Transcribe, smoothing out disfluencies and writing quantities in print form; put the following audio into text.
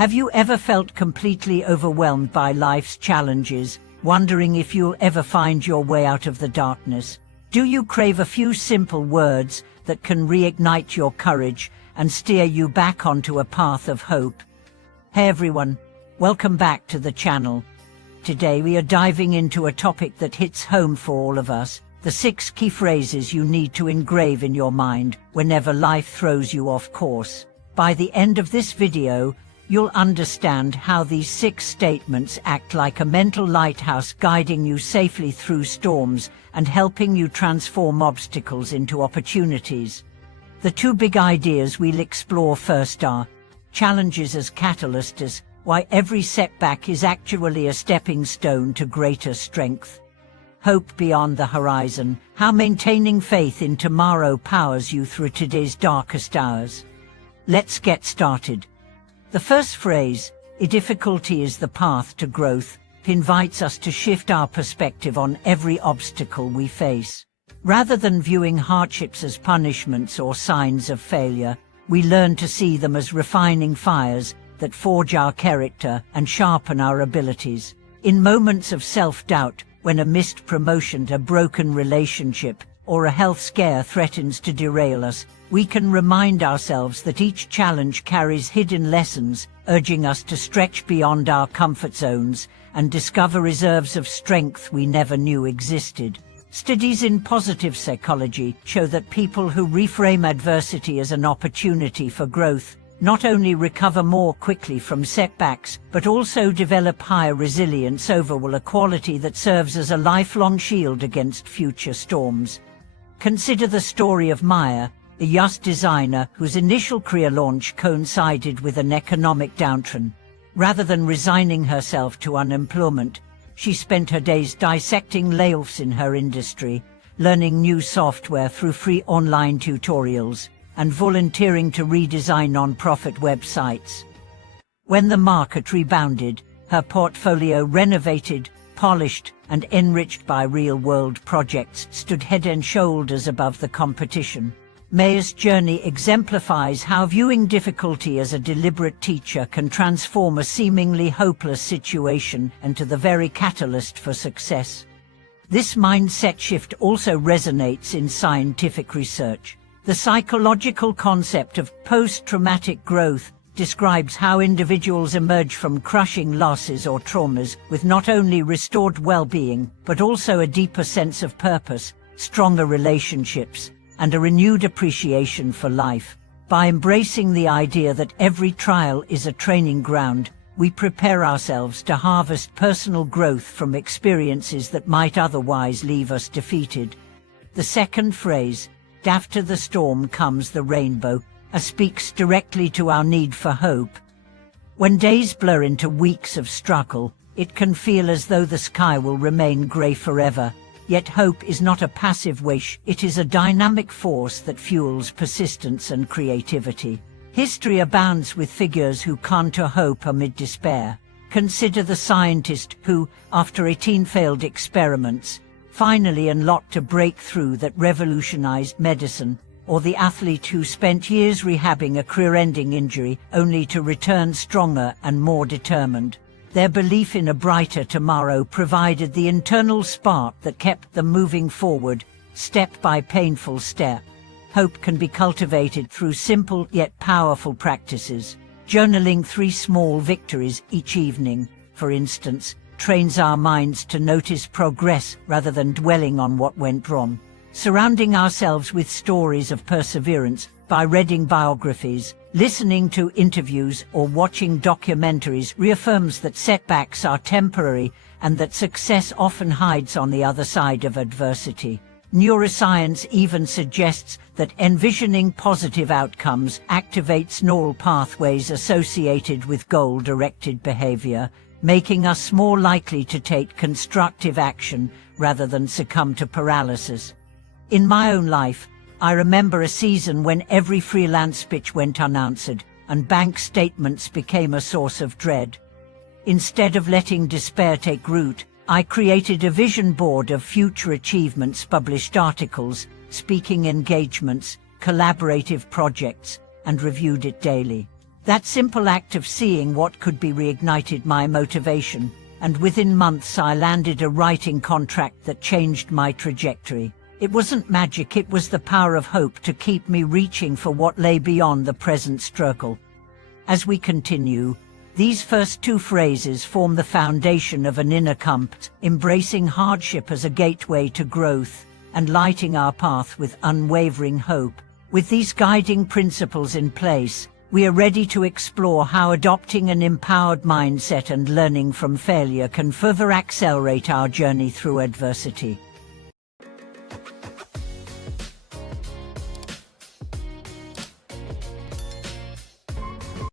Have you ever felt completely overwhelmed by life's challenges, wondering if you'll ever find your way out of the darkness? Do you crave a few simple words that can reignite your courage and steer you back onto a path of hope? Hey everyone, welcome back to the channel. Today we are diving into a topic that hits home for all of us, the 6 key phrases you need to engrave in your mind whenever life throws you off course. By the end of this video, you'll understand how these 6 statements act like a mental lighthouse, guiding you safely through storms and helping you transform obstacles into opportunities. The 2 big ideas we'll explore first are challenges as catalysts, why every setback is actually a stepping stone to greater strength. Hope beyond the horizon, how maintaining faith in tomorrow powers you through today's darkest hours. Let's get started. The first phrase, "A difficulty is the path to growth," invites us to shift our perspective on every obstacle we face. Rather than viewing hardships as punishments or signs of failure, we learn to see them as refining fires that forge our character and sharpen our abilities. In moments of self-doubt, when a missed promotion, a broken relationship, or a health scare threatens to derail us, we can remind ourselves that each challenge carries hidden lessons, urging us to stretch beyond our comfort zones and discover reserves of strength we never knew existed. Studies in positive psychology show that people who reframe adversity as an opportunity for growth not only recover more quickly from setbacks, but also develop higher resilience overall, a quality that serves as a lifelong shield against future storms. Consider the story of Maya, a young designer whose initial career launch coincided with an economic downturn. Rather than resigning herself to unemployment, she spent her days dissecting layoffs in her industry, learning new software through free online tutorials, and volunteering to redesign non-profit websites. When the market rebounded, her portfolio, renovated, polished, and enriched by real-world projects, stood head and shoulders above the competition. Maya's journey exemplifies how viewing difficulty as a deliberate teacher can transform a seemingly hopeless situation into the very catalyst for success. This mindset shift also resonates in scientific research. The psychological concept of post-traumatic growth describes how individuals emerge from crushing losses or traumas with not only restored well-being, but also a deeper sense of purpose, stronger relationships, and a renewed appreciation for life. By embracing the idea that every trial is a training ground, we prepare ourselves to harvest personal growth from experiences that might otherwise leave us defeated. The second phrase, "After the storm comes the rainbow," speaks directly to our need for hope. When days blur into weeks of struggle, it can feel as though the sky will remain grey forever. Yet hope is not a passive wish, it is a dynamic force that fuels persistence and creativity. History abounds with figures who clung to hope amid despair. Consider the scientist who, after 18 failed experiments, finally unlocked a breakthrough that revolutionized medicine, or the athlete who spent years rehabbing a career-ending injury only to return stronger and more determined. Their belief in a brighter tomorrow provided the internal spark that kept them moving forward, step by painful step. Hope can be cultivated through simple yet powerful practices. Journaling 3 small victories each evening, for instance, trains our minds to notice progress rather than dwelling on what went wrong. Surrounding ourselves with stories of perseverance by reading biographies, listening to interviews, or watching documentaries reaffirms that setbacks are temporary and that success often hides on the other side of adversity. Neuroscience even suggests that envisioning positive outcomes activates neural pathways associated with goal-directed behavior, making us more likely to take constructive action rather than succumb to paralysis. In my own life, I remember a season when every freelance pitch went unanswered, and bank statements became a source of dread. Instead of letting despair take root, I created a vision board of future achievements, published articles, speaking engagements, collaborative projects, and reviewed it daily. That simple act of seeing what could be reignited my motivation, and within months I landed a writing contract that changed my trajectory. It wasn't magic, it was the power of hope to keep me reaching for what lay beyond the present struggle. As we continue, these first two phrases form the foundation of an inner compass, embracing hardship as a gateway to growth and lighting our path with unwavering hope. With these guiding principles in place, we are ready to explore how adopting an empowered mindset and learning from failure can further accelerate our journey through adversity.